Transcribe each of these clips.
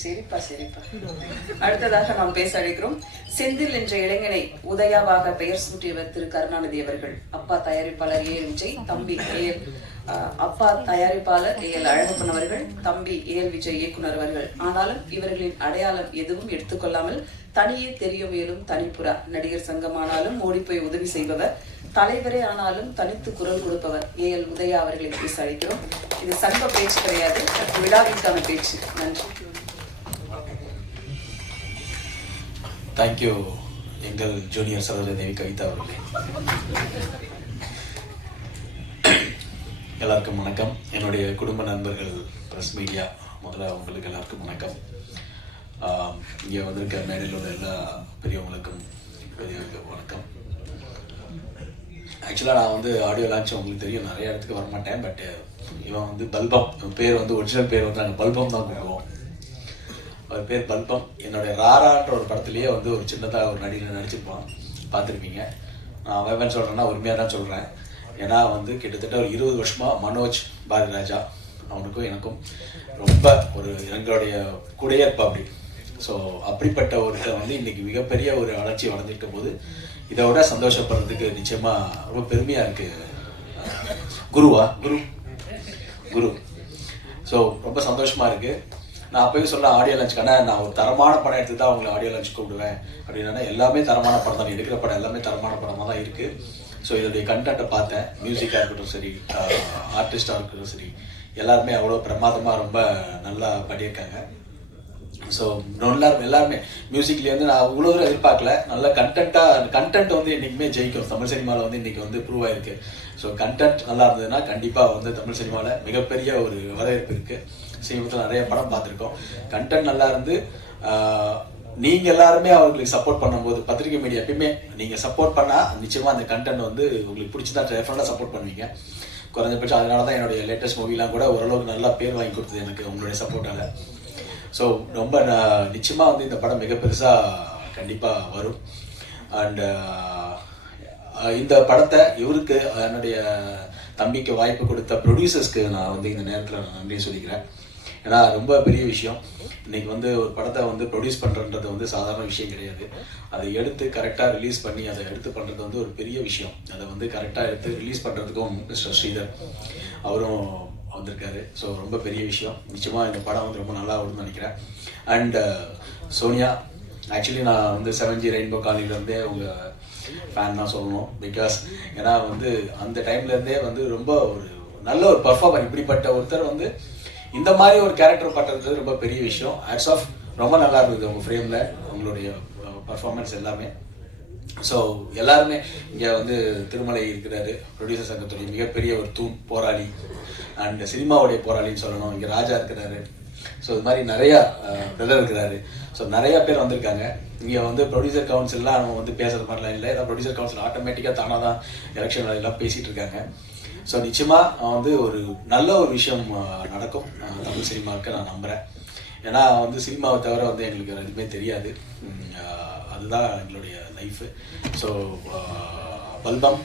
சரிப்பா சரிப்பா. அடுத்ததாக நாம் பேச அழைக்கிறோம். செந்தில் என்ற இளைஞனை உதயாவாக பெயர் சூட்டியவர் திரு கருணாநிதி அவர்கள். அப்பா தயாரிப்பாளர் ஏ விஜய் தம்பி ஏ அப்பா தயாரிப்பாளர் ஏ எல் அழகப்பன் அவர்கள் தம்பி ஏ எல் விஜய் இயக்குனர் அவர்கள். ஆனாலும் இவர்களின் அடையாளம் எதுவும் எடுத்துக்கொள்ளாமல் தனியே தெரிய முயலும் தனிப்புறா நடிகர் சங்கமானாலும் ஓடிப்போய் உதவி செய்பவர் தலைவரே ஆனாலும் தனித்து குரல் கொடுப்பவர் ஏ எல் உதயா அவர்களை பேச அழைக்கிறோம் இது சங்க பேச்சு கிடையாது விழாவிற்கான பேச்சு. நன்றி. தேங்க்யூ எங்கள் ஜூனியர் சகோதரி தேவி கவிதா அவர்களே. எல்லாருக்கும் வணக்கம். என்னுடைய குடும்ப நண்பர்கள் ப்ரெஸ் மீடியா முதல்ல உங்களுக்கு எல்லாருக்கும் வணக்கம். இங்கே வந்திருக்க மேடையில் உள்ள எல்லா பெரியவங்களுக்கும் பெரிய வணக்கம். ஆக்சுவலாக நான் வந்து ஆடியோ லான்ச் உங்களுக்கு தெரியும். நிறைய இடத்துக்கு வரமாட்டேன் பட் uh, இவன் வந்து பல்பம். இவன் பேர் வந்து ஒரிஜினல் பேர் வந்து நாங்கள் பல்பம் தான் கூப்பிடுவோம். அவர் பேர் பல்பம். என்னுடைய ராரான்ற ஒரு படத்துலேயே வந்து ஒரு சின்னதாக ஒரு நடிகர் நடிச்சிருப்பான். பார்த்துருப்பீங்க. நான் அவன் சொல்கிறேன்னா உண்மையாக தான் சொல்கிறேன் ஏன்னா வந்து கிட்டத்தட்ட ஒரு இருபது வருஷமாக மனோஜ் பாரதிராஜா அவனுக்கும் எனக்கும் ரொம்ப ஒரு எங்களுடைய கூடயே இருப்பா அப்படி. ஸோ அப்படிப்பட்ட ஒருத்தர் வந்து இன்னைக்கு மிகப்பெரிய ஒரு வளர்ச்சி வளர்ந்துட்ட போது இதை விட சந்தோஷப்படுறதுக்கு நிச்சயமாக ரொம்ப பெருமையாக இருக்குது குருவா? குரு. குரு. ஸோ ரொம்ப சந்தோஷமா இருக்கு. நான் அப்போயும் சொல்ல ஆடியோ லான்ச்சுக்கான நான் ஒரு தரமான படம் எடுத்து தான் அவங்களை ஆடியோ லஞ்ச் கூப்பிடுவேன். அப்படின்னா எல்லாமே தரமான படம் தான். எடுக்கிற படம் எல்லாமே தரமான படமாக தான் இருக்கு. ஸோ இதோடைய கண்டென்ட்டை பார்த்தேன். மியூசிக்காக இருக்கட்டும் சரி ஆர்டிஸ்டாக இருக்கட்டும் சரி எல்லாருமே அவ்வளோ பிரமாதமாக ரொம்ப நல்லா பண்ணியிருக்காங்க. ஸோ எல்லாரும் எல்லாருமே மியூசிக்லேருந்து நான் அவ்வளோ தூரம் எதிர்பார்க்கல. நல்ல கண்டென்ட்டாக கண்டென்ட் வந்து என்றைக்குமே ஜெயிக்கும். தமிழ் சினிமாவில் வந்து இன்றைக்கி வந்து ப்ரூவ் ஆயிருக்கு. ஸோ கண்டென்ட் நல்லா இருந்ததுன்னா கண்டிப்பாக வந்து தமிழ் சினிமாவில் மிகப்பெரிய ஒரு வரவேற்பு இருக்குது சமீபத்தில் நிறைய படம் பார்த்துருக்கோம். கண்டென்ட் நல்லா இருந்து நீங்கள் நீங்க எல்லாருமே அவங்களுக்கு சப்போர்ட் பண்ணும்போது பத்திரிகை மீடியா எப்பயுமே நீங்க சப்போர்ட் பண்ணா நிச்சயமா அந்த கண்டென்ட் வந்து உங்களுக்கு பிடிச்சதா டெஃபரெண்டாக சப்போர்ட் பண்ணுவீங்க. குறைஞ்சபட்சம் அதனால தான் என்னுடைய லேட்டஸ்ட் மூவிலாம் கூட ஓரளவுக்கு நல்லா பேர் வாங்கி கொடுத்தது எனக்கு உங்களுடைய சப்போர்ட்டால் ஸோ ரொம்ப நிச்சயமாக வந்து இந்த படம் மிக பெருசாக கண்டிப்பாக வரும். அண்டு இந்த படத்தை இவருக்கு என்னுடைய தம்பிக்கு வாய்ப்பு கொடுத்த ப்ரொடியூசர்ஸ்க்கு நான் வந்து இந்த நேரத்தில் நான் நன்றி சொல்லிக்கிறேன். ஏன்னா ரொம்ப பெரிய விஷயம். இன்னைக்கு வந்து ஒரு படத்தை வந்து ப்ரொடியூஸ் பண்ணுறன்றது வந்து சாதாரண விஷயம் கிடையாது. அதை எடுத்து கரெக்டாக ரிலீஸ் பண்ணி அதை எடுத்து பண்ணுறது வந்து ஒரு பெரிய விஷயம். அதை வந்து கரெக்டாக எடுத்து ரிலீஸ் பண்ணுறதுக்கும் மிஸ்டர் ஸ்ரீதர் அவரும் வந்திருக்காரு. ஸோ ரொம்ப பெரிய விஷயம். நிச்சயமாக இந்த படம் வந்து ரொம்ப நல்லா வரும்னு நினைக்கிறேன். அண்ட் uh, சோனியா ஆக்சுவலி நான் வந்து செவன்ஜி ரெயின்போ காலனிலேருந்தே உங்கள் ஃபேன் தான் சொல்லணும். பிகாஸ் ஏன்னா வந்து அந்த டைம்லேருந்தே வந்து ரொம்ப ஒரு நல்ல ஒரு பர்ஃபார்மர் இப்படிப்பட்ட ஒருத்தர் வந்து இந்த மாதிரி ஒரு கேரக்டர் பண்ணுறது ரொம்ப பெரிய விஷயம். ஆட்ஸ் ஆஃப் ரொம்ப நல்லா இருந்தது உங்கள் ஃப்ரேமில் உங்களுடைய uh, பர்ஃபார்மன்ஸ் எல்லாமே. ஸோ எல்லாருமே இங்கே வந்து திருமலை இருக்கிறாரு. ப்ரொடியூசர் சங்கத்துடைய மிகப்பெரிய ஒரு தூண் போராளி. அண்ட் சினிமாவுடைய போராளின்னு சொல்லணும். இங்கே ராஜா இருக்கிறாரு. ஸோ இது மாதிரி நிறையா பிரதர் இருக்கிறாரு. ஸோ நிறையா பேர் வந்திருக்காங்க. இங்கே வந்து ப்ரொடியூசர் கவுன்சில்லாம் அவங்க வந்து பேசுகிற மாதிரிலாம் இல்லை. ஏன்னா ப்ரொடியூசர் கவுன்சில் ஆட்டோமேட்டிக்காக தானாக தான் எலெக்ஷன் எல்லாம் பேசிகிட்டு இருக்காங்க. ஸோ நிச்சயமாக வந்து ஒரு நல்ல ஒரு விஷயம் நடக்கும். தமிழ் சினிமாவுக்கு நான் நம்புகிறேன் ஏன்னா வந்து சினிமாவை தவிர வந்து எங்களுக்கு எதுவுமே தெரியாது. அதுதான் எங்களுடைய லைஃபு ஸோ பல்பம்.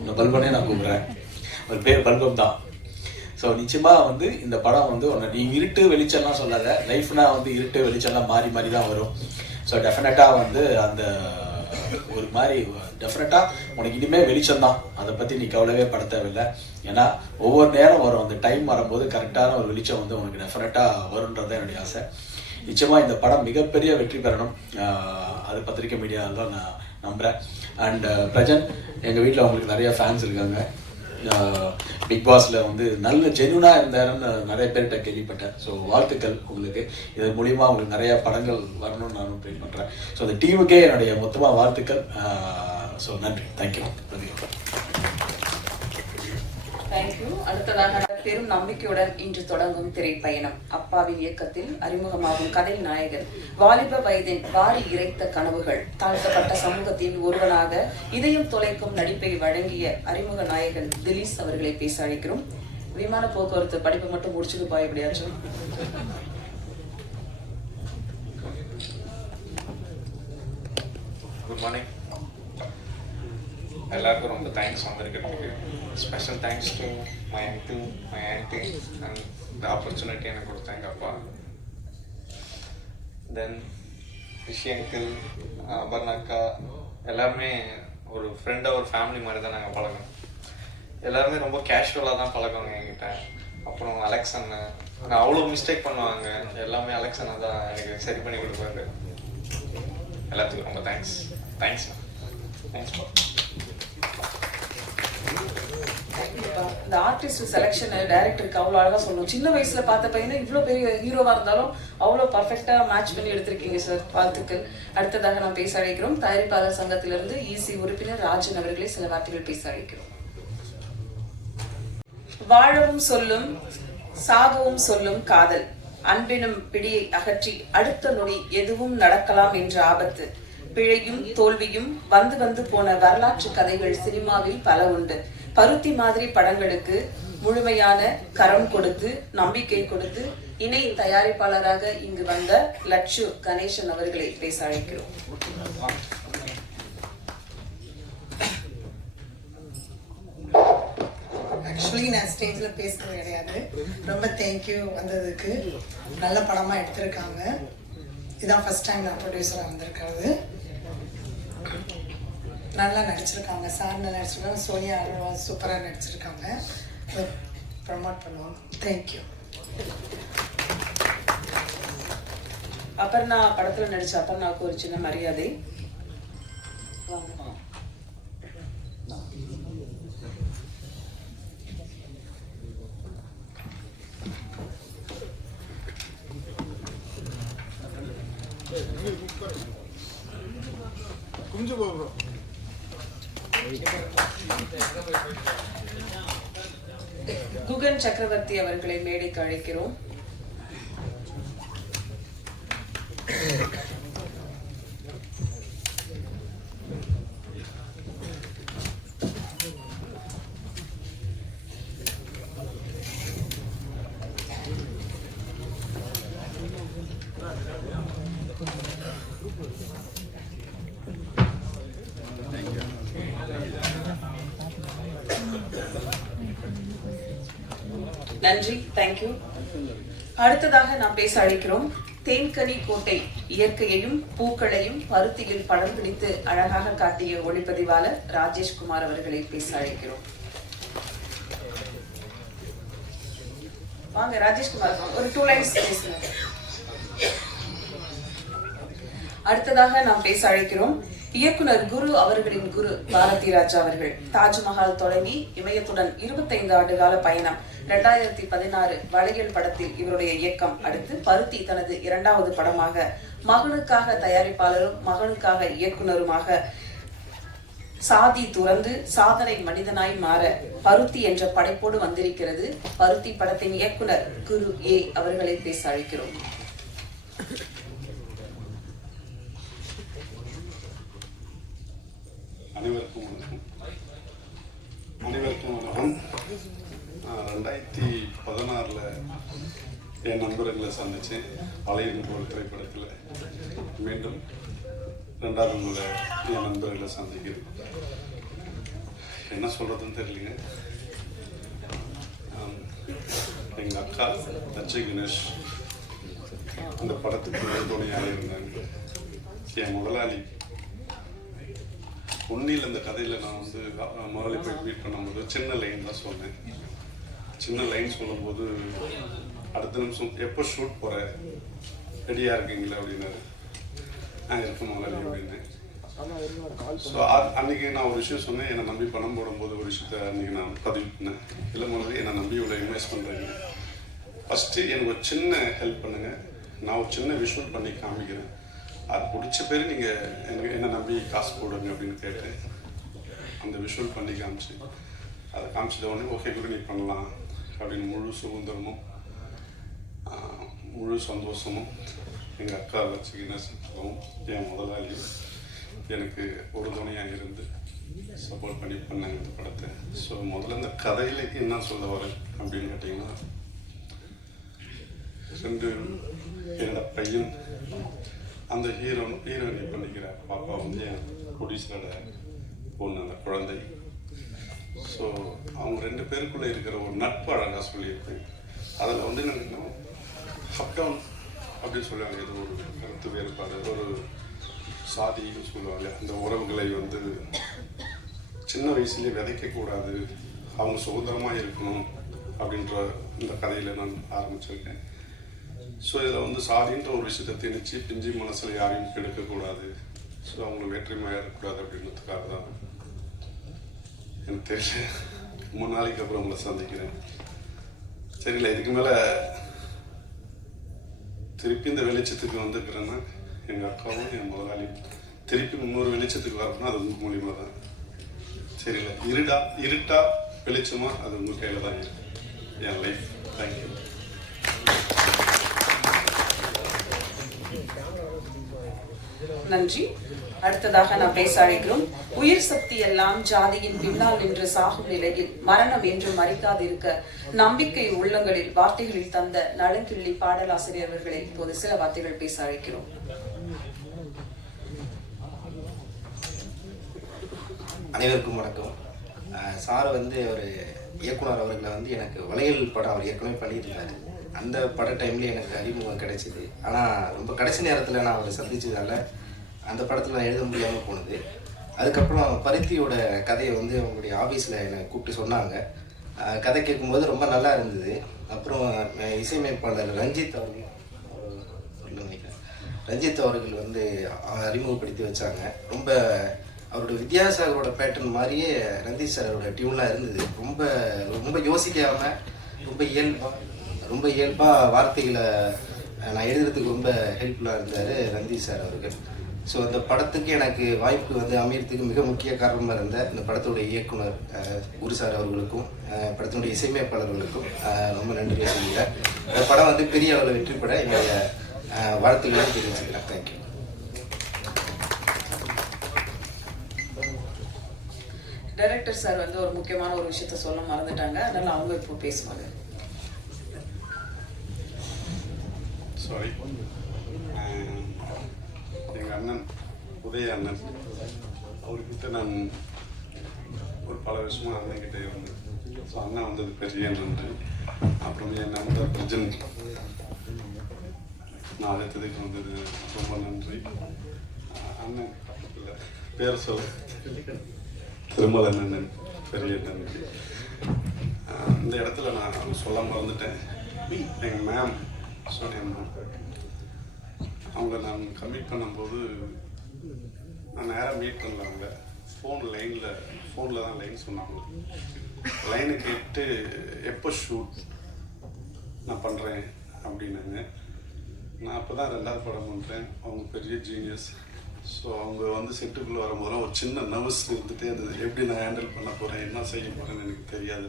இந்த பல்பனே நான் கூப்பிட்றேன். ஒரு பேர் பல்பம் தான். ஸோ நிச்சயமாக வந்து இந்த படம் வந்து உன்னை நீ இருட்டு வெளிச்சம்லாம் சொல்லாத லைஃப்னா வந்து இருட்டு வெளிச்சம்லாம் மாறி மாறி தான் வரும். ஸோ டெஃபினட்டாக வந்து அந்த ஒரு மாதிரி டெஃபினட்டாக உனக்கு இனிமேல் வெளிச்சம் தான். அதை பற்றி நீ கவலைவே பட தேவையில்லை. ஏன்னா ஒவ்வொரு நேரம் வரும். அந்த டைம் வரும்போது கரெக்டான ஒரு வெளிச்சம் வந்து உனக்கு டெஃபினட்டாக வரும்ன்றது தான் என்னுடைய ஆசை. நிச்சயமாக இந்த படம் மிகப்பெரிய வெற்றி பெறணும். அது பத்திரிக்கை மீடியாவில் தான் நான் நம்புகிறேன் அண்ட் பிரஜன் எங்கள் வீட்டில் அவங்களுக்கு நிறைய ஃபேன்ஸ் இருக்காங்க. பிக் பாஸ்ல வந்து நல்ல ஜென்யூனாக இருந்தாருன்னு நிறைய பேர்கிட்ட கேள்விப்பட்டேன். ஸோ வாழ்த்துக்கள் உங்களுக்கு. இதன் மூலியமா உங்களுக்கு நிறைய படங்கள் வரணும்னு நானும் ப்ரே பண்றேன். ஸோ அந்த டீமுக்கே என்னுடைய மொத்தமா வாழ்த்துக்கள். ஸோ நன்றி. தேங்க்யூ தேங்க்யூ அடுத்ததாக பெரும் நம்பிக்கையுடன் இன்று தொடங்கும் திரைப்பயணம். அப்பாவின் இயக்கத்தில் அறிமுகமாகும் கதை நாயகன் வாலிப வயதின் வாரி இறைத்த கனவுகள் தாழ்த்தப்பட்ட சமூகத்தின் ஒருவனாக இதயம் தொலைக்கும் நடிப்பை வழங்கிய அறிமுக நாயகன் திலீஸ் அவர்களை பேச அழைக்கிறோம். விமான போக்குவரத்து படிப்பு மட்டும் முடிச்சுட்டு போய் எப்படியாச்சும். குட் மார்னிங் எல்லாருக்கும் ரொம்ப thanks வந்திருக்கிறதுக்கு. Special thanks to my uncle my aunty and இந்த ஆப்பர்ச்சுனிட்டி எனக்கு கொடுத்தேன் எங்கள் அப்பா. தென் ரிஷி அங்கிள் அபர்ணாக்கா எல்லாருமே ஒரு ஃப்ரெண்டாக ஒரு ஃபேமிலி மாதிரி தான் நாங்கள் பழகணும் எல்லாருமே ரொம்ப கேஷுவலாக தான் பழகுவாங்க என்கிட்ட. அப்புறம் அலெக்ஸ் அண்ணன் நான் அவ்வளோ மிஸ்டேக் பண்ணுவாங்க. எல்லாமே அலெக்ஸ் அண்ணன் தான் எனக்கு சரி பண்ணி கொடுப்பாரு. எல்லாத்துக்கும் ரொம்ப தேங்க்ஸ் தேங்க்ஸ் தேங்க்ஸ் இந்த ஆர்டிஸ்ட் செலெக்ஷன் டைரக்டருக்கு அவ்வளோ அழகா சொல்லணும். சின்ன வயசுல பார்த்த பையனா இவ்வளோ பெரிய ஹீரோவா இருந்தாலும் அவ்வளோ பர்ஃபெக்டாக மேட்ச் பண்ணி எடுத்திருக்கீங்க சார் வாழ்த்துக்கள். அடுத்ததாக நாம் பேச அழைக்கிறோம். தயாரிப்பாளர் சங்கத்திலிருந்து இசி உறுப்பினர் ராஜன் அவர்களை சில வார்த்தைகள் பேச அழைக்கிறோம். வாழவும் சொல்லும் சாகவும் சொல்லும் காதல். அன்பினும் பிடியை அகற்றி அடுத்த நொடி எதுவும் நடக்கலாம் என்ற ஆபத்து. பிழையும் தோல்வியும் வந்து வந்து போன வரலாற்று கதைகள் சினிமாவில் பல உண்டு. பருத்தி மாதிரி படங்களுக்கு முழுமையான கரம் கொடுத்து நம்பிக்கை கொடுத்து இணை தயாரிப்பாளராக இங்கு வந்த லட்சு கணேசன் அவர்களை பேச அழைக்கிறோம். ஆக்சுவலி நான் ஸ்டேஜில் பேசுறது கிடையாது. ரொம்ப தேங்க்யூ வந்ததுக்கு. நல்ல படமாக எடுத்திருக்காங்க. இதான் ஃபர்ஸ்ட் டைம் நான் ப்ரொடியூசராக வந்திருக்கிறது. நல்லா நடிச்சிருக்காங்க. சார் நல்லா நடிச்சிருக்காங்க. சோனியா அகர்வால் சூப்பராக நடிச்சிருக்காங்க. ப்ரமோட் பண்ணுவோம் தேங்க்யூ அபர்ணா படத்துல நடிச்ச அபர்ணாவுக்கு ஒரு சின்ன மரியாதை. வாங்க. குகன் சக்கரவர்த்தி அவர்களை மேடைக்கு அழைக்கிறோம். நன்றி. தேங்க்யூ அடுத்ததாக நாம் பேச அழைக்கிறோம். தேன்கனி கோட்டை இயற்கையையும் பூக்களையும் பருத்தியில் படம் பிடித்து அழகாக காட்டிய ஒளிப்பதிவாளர் ராஜேஷ்குமார் அவர்களை பேச அழைக்கிறோம். வாங்க ராஜேஷ்குமார் ஒரு டூ லைன்ஸ் பேசுங்க. அடுத்ததாக நாம் பேச அழைக்கிறோம். இயக்குனர் குரு அவர்களின் குரு பாரதி ராஜா அவர்கள். தாஜ்மஹால் தொடங்கி இமயத்துடன் இருபத்தைந்து ஆண்டு கால பயணம். இரண்டாயிரத்தி பதினாறு வளையல் படத்தில் இவருடைய இயக்கம் அடுத்து பருத்தி தனது இரண்டாவது படமாக மகனுக்காக தயாரிப்பாளரும் மகனுக்காக இயக்குனருமாக சாதி துறந்து சாதனை மனிதனாய் மாற பருத்தி என்ற படைப்போடு வந்திருக்கிறது. பருத்தி படத்தின் இயக்குனர் குரு ஏ அவர்களை பேச அழைக்கிறோம். அனைவருக்கும் வணக்கம். அனைவருக்கும் வணக்கம். நான் ரெண்டாயிரத்தி பதினாறில் என் நண்பர்களை சந்தித்தேன் பழைய ஒரு திரைப்படத்தில் மீண்டும் ரெண்டாவது முறை என் நண்பர்களை சந்திக்கிறேன் என்ன சொல்கிறதுன்னு தெரியலைங்க. எங்கள் அக்கா தச்சை கணேஷ் அந்த படத்துக்கு துணையாக இருந்தாங்க. என் முதலாளி உண்மையில் இந்த கதையில் நான் வந்து முதல்ல போய் மீட் பண்ணும்போது சின்ன லைன் தான் சொன்னேன். சின்ன லைன் சொல்லும்போது அடுத்த நிமிஷம் எப்போ ஷூட் போகிற ரெடியாக இருக்கீங்களா? அப்படின்னாரு. நான் இருக்க முதலாளி அப்படின்னேன். ஸோ அன்னைக்கு நான் ஒரு விஷயம் சொன்னேன். என்னை நம்பி பணம் போடும்போது ஒரு விஷயத்த அன்னைக்கு நான் பதிவு பண்ணேன். இல்லை முதல்ல என்னை நம்பி இவ்வளோ இன்வெஸ்ட் பண்ணுறீங்க ஃபஸ்ட்டு எனக்கு ஒரு சின்ன ஹெல்ப் பண்ணுங்கள் நான் ஒரு சின்ன விஷுவல் பண்ணி காமிக்கிறேன். அது பிடிச்ச பேர் நீங்கள் எனக்கு என்ன நம்பி காசு போடுங்க அப்படின்னு கேட்டேன் அந்த விஷுவல் பண்ணி காமிச்சு. அதை காமிச்சத உடனே ஓகே குரு நீ பண்ணலாம் அப்படின்னு முழு சுதந்திரமும் முழு சந்தோஷமும் எங்கள் அக்கா லட்சுமினசும் என் முதலாளியும் எனக்கு ஒரு துணையாக இருந்து சப்போர்ட் பண்ணி பண்ணாங்க இந்த படத்தை. ஸோ முதல்ல இந்த கதையில் என்ன சொல்ல வரேன் அப்படின்னு கேட்டிங்கன்னா ரெண்டு என்னோட பையன் அந்த ஹீரோன் ஹீரோயினை பண்ணிக்கிற பாப்பா வந்து என் ப்ரொடியூசரோட பொண்ணு அந்த குழந்தை. ஸோ அவங்க ரெண்டு பேருக்குள்ளே இருக்கிற ஒரு நட்பு அழகாக சொல்லியிருப்பேன் அதில் வந்து என்னன்னா அப் டவுன் அப்படின்னு சொல்லுவாங்க இது ஒரு கருத்து வேறுபாடு ஒரு சாதின்னு சொல்லுவாங்க அந்த உறவுகளை வந்து சின்ன வயசுலேயே விதைக்கக்கூடாது அவங்க சுதந்திரமாக இருக்கணும் அப்படின்ற இந்த கதையில் நான் ஆரம்பிச்சிருக்கேன். ஸோ இதில் வந்து சாதின்ற ஒரு விஷயத்தை திணிச்சு பிஞ்சி மனசில் யாரையும் கெடுக்கக்கூடாது. ஸோ அவங்கள வேற்றுமையாக இருக்கக்கூடாது அப்படின்றதுக்காக தான். எனக்கு தெரியல. ரொம்ப நாளைக்கு அப்புறம் உங்களை சந்திக்கிறேன். தெரியல இதுக்கு மேலே திருப்பி இந்த வெளிச்சத்துக்கு வந்துக்கிறேன்னா எங்கள் அக்காவும் என் முதலாளியும் திருப்பி இன்னொரு வெளிச்சத்துக்கு வரணும்னா அது உங்கள் மூலியமாக தான். சரி இருடா இருட்டா வெளிச்சமாக அது உங்கள் கையில் தான் இருக்கு. என் லைஃப் தேங்க்யூ நன்றி. அடுத்ததாக நாம் பேச அழைக்கிறோம். உயிர் சக்தி எல்லாம் ஜாதியின் பின்னால் நின்று சாகும் நிலையில் மரணம் என்று மறிக்காதிருக்க நம்பிக்கை உள்ளங்களில் வார்த்தைகளில் தந்த நலங்கிள்ளி பாடலாசிரியர் அவர்களை இப்போது சில வார்த்தைகள் பேச அழைக்கிறோம். அனைவருக்கும் வணக்கம். அஹ் சார் வந்து ஒரு இயக்குனர் அவர்களை வந்து எனக்கு வளையல் படம் அவர் ஏற்கனவே பண்ணியிருந்தாரு. அந்த பட டைம்ல எனக்கு அறிமுகம் கிடைச்சிது. ஆனால் ரொம்ப கடைசி நேரத்தில் நான் அவரை சந்திச்சதால அந்த படத்தில் நான் எழுத முடியாமல் போனது. அதுக்கப்புறம் பருத்தியோட கதையை வந்து அவங்களுடைய ஆஃபீஸில் என்னை கூப்பிட்டு சொன்னாங்க. கதை கேட்கும்போது ரொம்ப நல்லா இருந்தது. அப்புறம் இசையமைப்பாளர் ரஞ்சித் அவர்கள் நினைக்கிறேன் ரஞ்சித் அவர்கள் வந்து அறிமுகப்படுத்தி வச்சாங்க. ரொம்ப அவரோட வித்யாசாகரோட பேட்டர்ன் மாதிரியே ரஞ்சித் சாரோட டியூன்லாம் இருந்தது. ரொம்ப ரொம்ப யோசிக்காமல் ரொம்ப இயல்பாக ரொம்ப இயல்பாக வார்த்தைகளை நான் எழுதுறதுக்கு ரொம்ப ஹெல்ப்ஃபுல்லாக இருந்தார் ரஞ்சித் சார் அவர்கள். ஸோ அந்த படத்துக்கு எனக்கு வாய்ப்பு வந்து அமையறதுக்கு மிக முக்கிய காரணமாக இருந்த இந்த படத்தோட இயக்குனர் குரு சார் அவர்களுக்கும் படத்தினுடைய இசையமைப்பாளர்களுக்கும் ரொம்ப நன்றி சொல்லிக்கிறேன். இந்த படம் வந்து பெரிய அளவில் வெற்றி பெற என்னுடைய வாழ்த்துக்களை தெரிவிச்சுக்கிறேன். தேங்க்யூ டைரக்டர் சார் வந்து ஒரு முக்கியமான ஒரு விஷயத்த சொல்ல மறந்துட்டாங்க. அதனால அவங்க இப்போ பேசுவாங்க. சாரி எங்கள் அண்ணன் உதய அண்ணன் அவர்கிட்ட நான் ஒரு பல வருஷமாக அண்ணன் கிட்டே இருந்தேன் ஸோ அண்ணன் வந்தது பெரிய நன்றி அப்புறம் என் நண்பர் பிரஜன் நான் அழைத்ததுக்கு வந்தது. ரொம்ப நன்றி. அண்ணன் இல்லை பேர் சொல்ல திருமல அண்ணன் பெரிய நன்றி. இந்த இடத்துல நான் சொல்ல மறந்துட்டேன். எங்கள் மேம் சோனியா மேம் அவங்கள நான் கம்மிட் பண்ணும்போது நான் நேராக மீட் பண்ணல அவங்க ஃபோன் லைனில் ஃபோனில் தான் லைன் சொன்னாங்க. லைனை கேட்டு எப்போ ஷூட் நான் பண்ணுறேன் அப்படின்னாங்க. நான் அப்போ தான் ரெண்டாவது படம் பண்ணுறேன் அவங்க பெரிய ஜீனியஸ் ஸோ அவங்க வந்து செட்டுக்குள்ளே வரும்போதெல்லாம் ஒரு சின்ன நர்வஸ் இருந்துகிட்டே இருந்தது. எப்படி நான் ஹேண்டில் பண்ண போகிறேன் என்ன செய்ய போகிறேன்னு எனக்கு தெரியாது.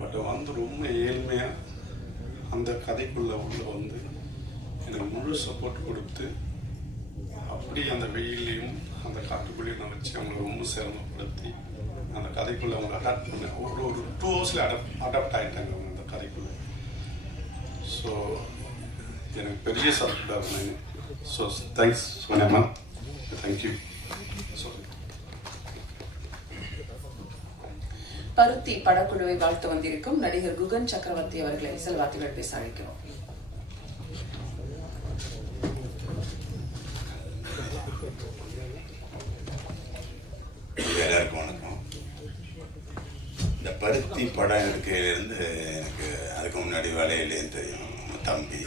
பட் வந்து ரொம்ப ஏழ்மையாக அந்த கதைக்குள்ளே உள்ள வந்து எனக்கு முழு சப்போர்ட் கொடுத்து அப்படி அந்த வெயிலையும் அந்த காட்டுக்குள்ளேயும் நான் வச்சு அவங்களை ரொம்ப சிரமப்படுத்தி அந்த கதைக்குள்ளே அவங்களை அடாப்ட் பண்ண ஒரு ஒரு டூ ஹவர்ஸில் அடாப்ட் அடாப்ட் ஆகிட்டாங்க அவங்க அந்த கதைக்குள்ளே. ஸோ எனக்கு பெரிய சப்போர்ட்டாக இருந்தாங்க ஸோ தேங்க்ஸ் சோனியம்மா தேங்க்யூ பருத்தி படக்குழுவை வாழ்த்து வந்திருக்கும் நடிகர் குகன் சக்கரவர்த்தி அவர்களை சில வார்த்தைகள் பேச அழைக்கிறோம் எல்லாருக்கும் வணக்கம் இந்த பருத்தி படம் எடுக்கையிலேருந்து எனக்கு அதுக்கு முன்னாடி வேலையிலேயும் தெரியும். தம்பி.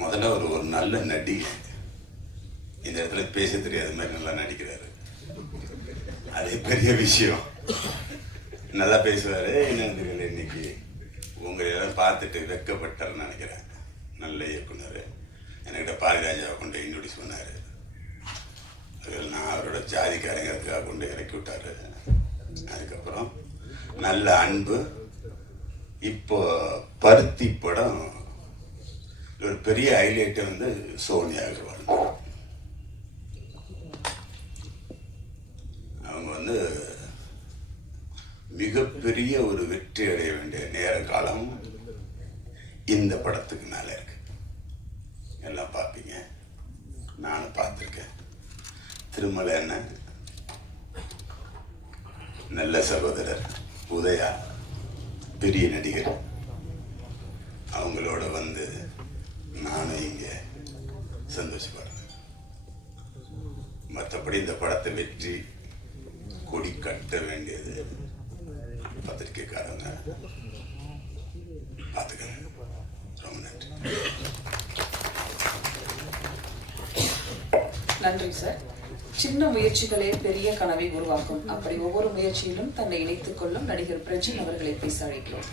முதல்ல ஒரு ஒரு நல்ல நடிகை இந்த இடத்துல பேச தெரியாத மாதிரி நல்லா நடிக்கிறாரு. அதே பெரிய விஷயம். நல்லா பேசுவார். என்ன இன்னைக்கு? உங்களை எல்லாம் பார்த்துட்டு வெக்கப்பட்டார்னு நினைக்கிறேன். நல்ல இயக்குனர். என்கிட்ட பாரதிராஜாவை கொண்டு இன்ட்ரோடியூஸ் பண்ணார். நான் அவரோட ஜாதிக்காரங்கிறதுக்காக கொண்டு இறக்கி விட்டாரு. அதுக்கப்புறம் நல்ல அன்பு இப்போ பருத்தி படம் ஒரு பெரிய ஹைலைட்டு வந்து சோனியா அகர்வால். அவங்க வந்து மிகப்பெரிய ஒரு வெற்றி அடைய வேண்டிய நேர காலம் இந்த படத்துக்கு மேலே இருக்கு எல்லாம் பார்ப்பீங்க நானும் பார்த்துருக்கேன் திருமலை அண்ணன் நல்ல சகோதரர் உதயா பெரிய நடிகர். அவங்களோட வந்து நானும் இங்கே சந்தோஷப்படுறேன். மற்றபடி இந்த படத்தை வெற்றி கொடி கட்ட வேண்டியது பத்திரிகைக்காரங்க பார்த்துக்கிறேன் ரொம்ப நன்றி. நன்றி சார். சின்ன முயற்சிகளே பெரிய கனவை உருவாக்கும். அப்படி ஒவ்வொரு முயற்சியிலும் தன்னை இணைத்துக் கொள்ளும் நடிகர் பிரஜின் அவர்களை பேச அழைக்கிறோம்.